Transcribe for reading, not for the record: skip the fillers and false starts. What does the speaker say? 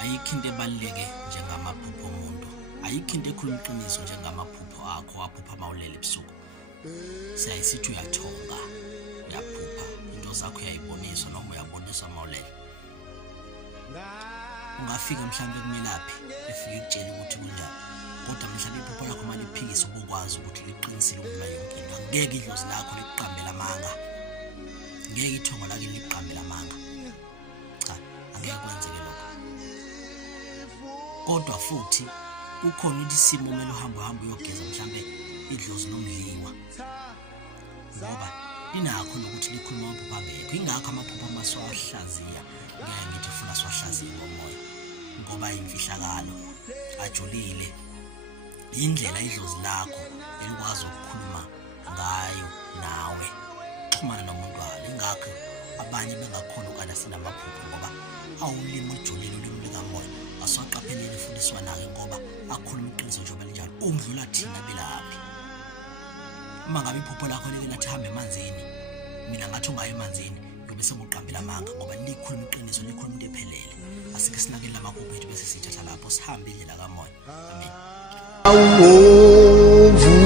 Ayikho into ebaluleke njengamaphupho omuntu. Ayikho into ekhuluma iqiniso njengamaphupho akho waphupha mawulele ebusuku. Siyayisithi uyathonga, uyaphupha, into zakho uyayiboniswa noma uyaboniswa mawulele. Ungafika mhlawumbe kumelaphi efike ekutshela ukuthi kunjani. Kodwa mhlawumbe iphupho lakho manje liphikisa ubukwazi ukuthi liqinisile ukudlula yonke into. Ngeke idlozi lakho liqambela amanga. Ngeke ithongo lakhe liqambela amanga. Cha, angeke kwenzeke lokho. Kodwa futhi kukhona isimo kumele uhambe uyogeza mhlawumbe idlozi nomdliwa. Ngoba linakho nokuthi likhuluma amaphupho abekho. Ingakho amaphupho maswahlaziya ngeke ngithi ufuna siwahlaziye ngomoya. Ngoba imfihlakalo ajulile indlela idlozi lakho elikwazi ukukhuluma ngayo nawe. Xhumana nomuntu walo. Ingakho abanye bengakhona ukala sinamaphupho ngoba awulimi ojulile ulimi likamoya. Aswaqaphelele fundiswa naye ngoba akhuluma iqiniso njengoba linjalo. Ungidlula thina belaphi. Uma ngabe iphupho lakho leke lathi hamba emanzini, mina ngathi ungayi emanzini yobe sengiqambela amanga ngoba likhuluma iqiniso, likhuluma into ephelele. Asike sinakele amaphupho ethu bese sithatha lapho sihambe indlela kamoya. Amen.